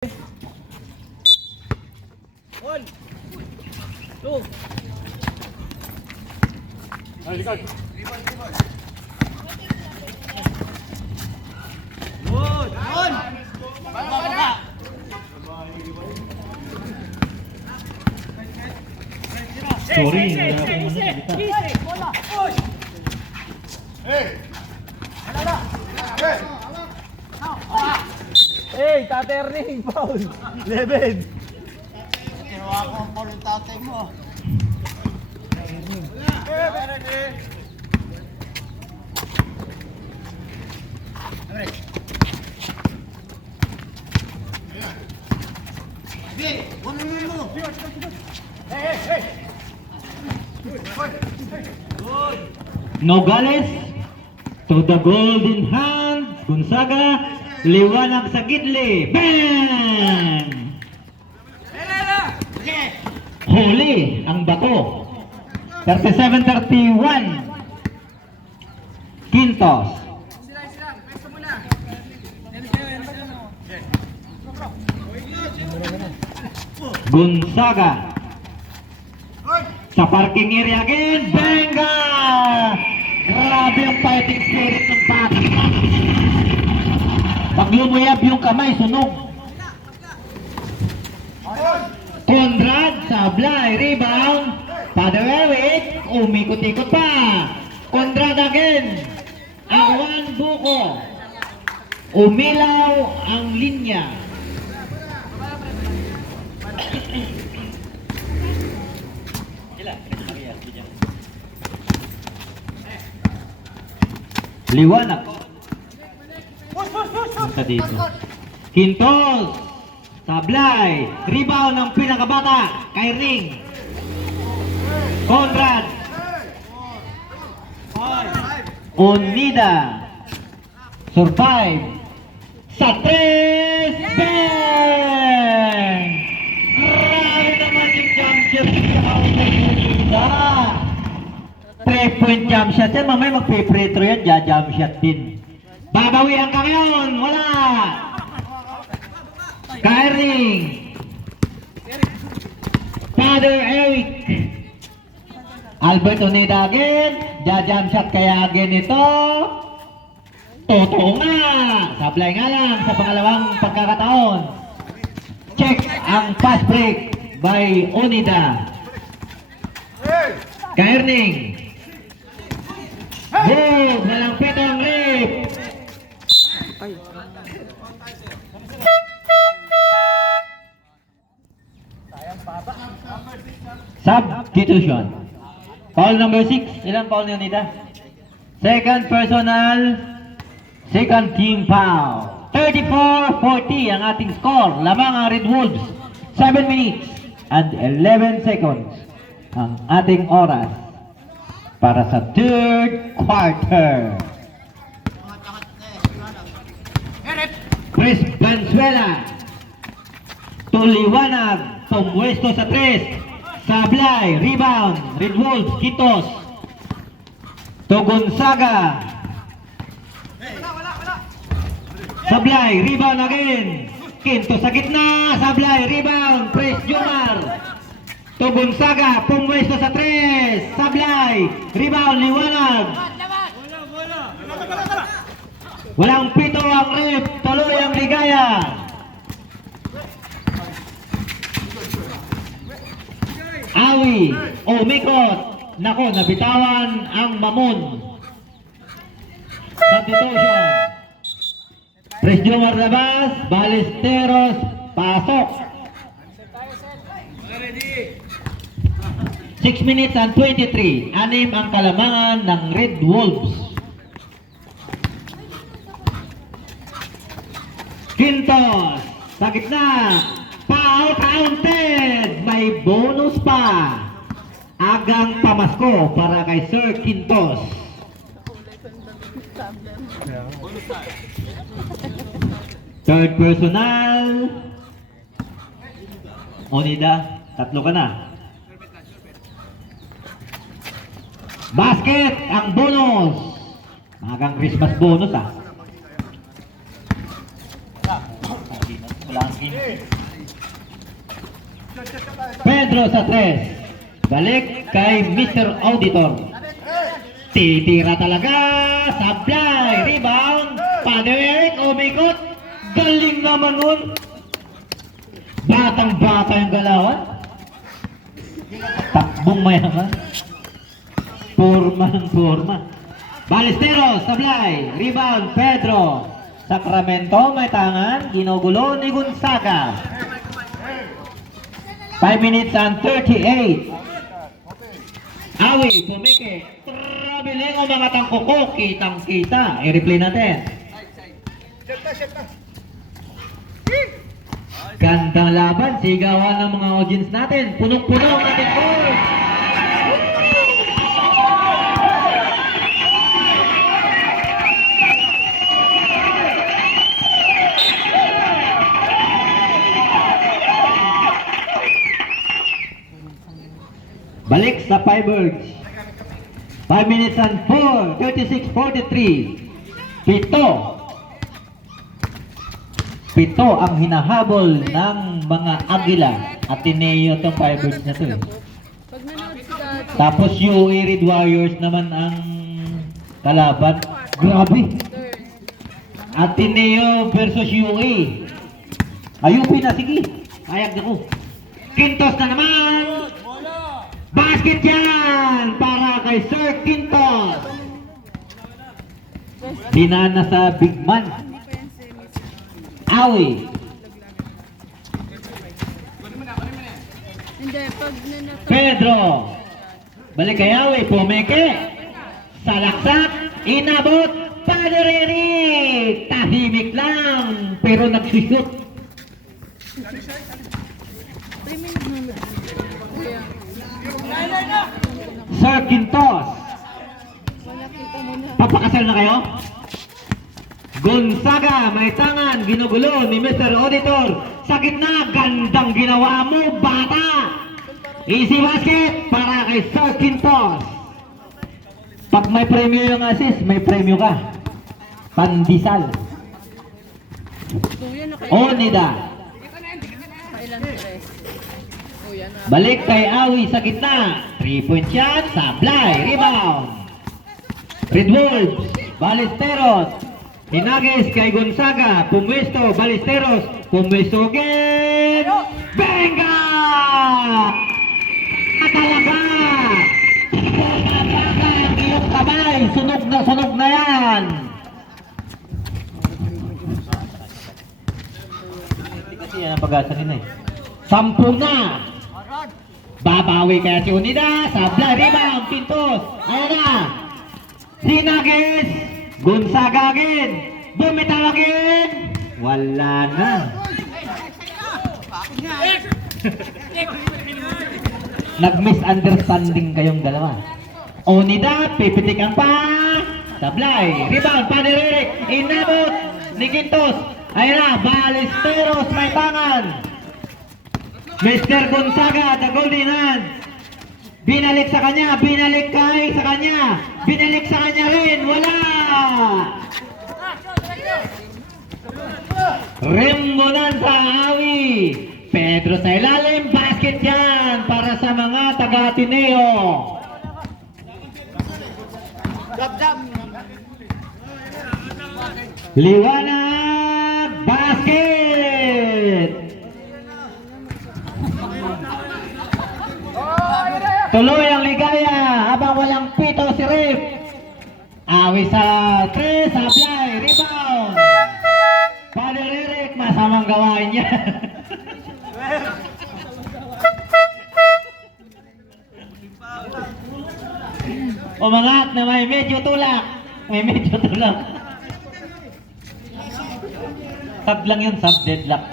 One, two. Ay, likod. Good. One. Baba. Sorry, Hey, taterning, foul. 11. Kinuha ko ang polo tatay mo. Nogales to the golden hands. Gonzaga, liwanag sa gidli. Bang! Huli ang bato. 37-31. Quintos. Gonzaga. Sa parking area again. Benga! Grabe ang fighting spirit ng bata. Pag lumuyab yung kamay, sunog. Conrad, sablay, rebound. Father Eric, umikot-ikot pa. Conrad again. Agwan Buko. Umilaw ang linya. Liwanag. Punta dito. Quintos. Sablay. Rebound ng pinakabata. Kay Ring. Conrad. Unida. Survive. Sa 3. Bang! Grabe naman yung jump shot sa Unida. 3-point jump shot yan. Mamaya magpe-pretro yan. Jump shot din. Babawian ka ngayon. Wala. Kairing. Father Eric. Albert Unida again. Jump shot kaya again ito. Totoo nga. Sablay nga lang sa pangalawang pagkakataon. Check ang fast break by Unida. Kairing. Boom! Walang pitong rip! Substitution. Foul number 6. Ilan foul ni Unida? Second personal. Second team foul. 34-40 ang ating score. Lamang ang Red Wolves. 7 minutes and 11 seconds ang ating oras para sa third quarter. Chris Valenzuela. Tuliwanag. Pumwesto sa 3. Sablay. Rebound. Red Wolves. Quitos. To Gonzaga. Sablay. Rebound again. Quinto sa gitna. Sablay. Rebound. Chris Jomar. To Gonzaga. Pumwesto sa 3. Sablay. Rebound. Liwanag. Walang pito ang rip. Tuloy ang ligaya. Awi. Umikot. Nako, nabitawan ang Mamon. Substitution. Chris Jomar labas. Ballesteros. Pasok. 6 minutes and 23. Anim ang kalamangan ng Red Wolves. Quintos. Sa gitna. Foul counted. May bonus pa. Agang pamasko para kay Sir Quintos. Third personal. Unida. Tatlo ka na. Basket ang bonus. Magang Christmas bonus ah. Wala ang Pedro sa 3. Balik kay Mr. Auditor. Titira talaga. Sablay. Rebound. Father Eric. Umikot. Galing naman nun. Batang-bata yung galawan. Takbong mayaman. Forma ng forma. Ballesteros. Sablay. Rebound. Pedro. Sacramento. May tangan. Ginugulo ni Gonzaga. 5 minutes and 38. Awi, pumiki. Traveling o mga tangkoko. Kitang-kita. I-replay natin. Gandang laban. Sigawan ng mga audience natin. Punong-puno ang ating court. Balik sa Firebirds. 5 minutes and 4. 36-43. Pito ang hinahabol ng mga Agila. Ateneo itong Firebirds na to eh. Pag nanood si Dati, Tapos UE Red Warriors naman ang kalaban. Grabe. third. Ateneo versus UE. Ayupi na, sige. Ayag na ko. Quintos na naman. Basket yan para kay Sir Quintos. Dinana sa big man. Awi. Hindi, pag nanood. Pedro. Balik kay Awi. Pumeke. Salaksak. Inabot. Padereri. Tahimik lang. Pero nagsushoot. 3 minutes naman. Kaya, Sir Quintos. wala kita muna. Papakasal na kayo? Gonzaga, may tangan, ginugulo ni Mr. Auditor. Sa gitna, gandang ginawa mo, bata. Easy basket para kay Sir Quintos. Pag may premyo yung assist, may premyo ka. Pandisal. Kuya, Onida. Kailan stress? Kuya, na. Balik kay Awi sa gitna. 3-point shot, sablay, rebound. Red Wolves, Ballesteros. Hinagis kay Gonzaga. Pumwesto, Ballesteros. Pumwesto again. Benga! Talaga! Talaga ang iyong kamay. Sunog na yan. Kasi yan ang pag-asa nila eh. 10 na. Babawi kaya si Unida. Sablay, rebound, Pintos. Ayan na. Hinagis. Gonzaga again. Bumitaw again. Wala na. Nag-misunderstanding kayong dalawa. Unida, pipitikan pa. Sablay, rebound, Paneririk. Inabot ni Quintos. Ayan na, Ballesteros, may tangan. Mr. Gonzaga, the golden hand. Binalik sa kanya, binalik kay sa kanya. Binalik sa kanya rin, wala. Rimbonanza, Awi. Pedro sa ilalim, basket yan para sa mga taga-Ateneo. Liwanag, basket. Tuloy ang ligaya habang walang pito si Rip. Awi sa 3, sablay, rebound. Father Eric, masamang gawain niya. Umangat na may medyo tulak. May medyo tulak. Sub lang yun, sub deadlock.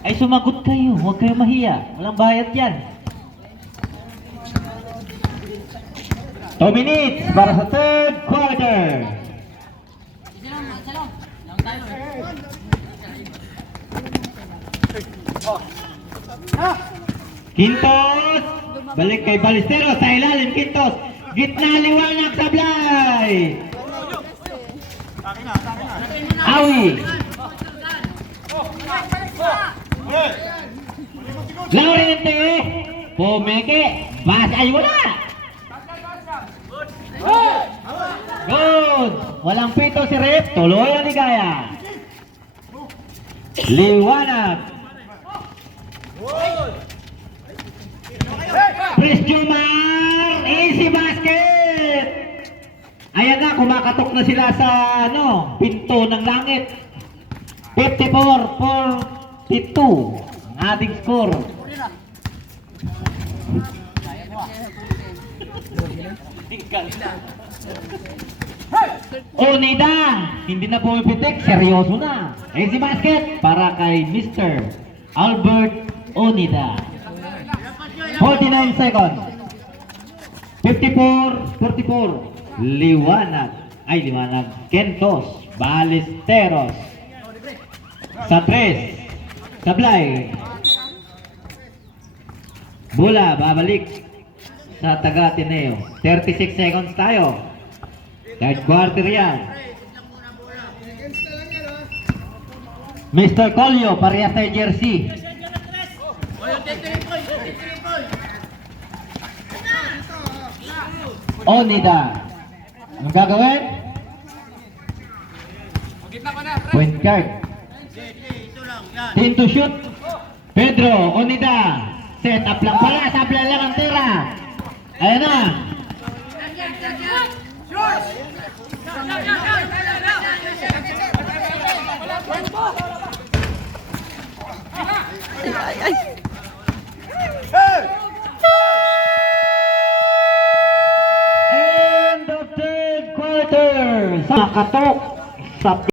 Ay sumagot kayo, huwag kayo mahiya. Walang bayad yan. 2 minutes para sa third quarter. Quintos, balik kay Ballesteros sa ilalim. Quintos, gitna, liwanag, sablay. Awi. Laurente. Pumeke. Bas. Ay, wala. Good. Walang pito si Rip. Tuloy ang ligaya. Liwanag. Chris Jumar. Easy basket. Ayan na, kumakatok na sila sa pinto ng langit. 54-42 ang ating score. Onida, hindi na pumipitik, seryoso na. Easy basket para kay Mr. Albert Onida. 49 seconds. 54-44. Liwanag. Kentos. Ballesteros. Sa 3. Sablay. Bula, babalik sa Taga-Ateneo. 36 seconds tayo. Third quarter yan. Mr. Colio, parehas tayo jersey. Onida. Anong gagawin? Point guard. Team to shoot. Pedro, Onida. Set up lang pala. Sabla lang ang tira. Ayan na. End of third quarter. Sa katok sa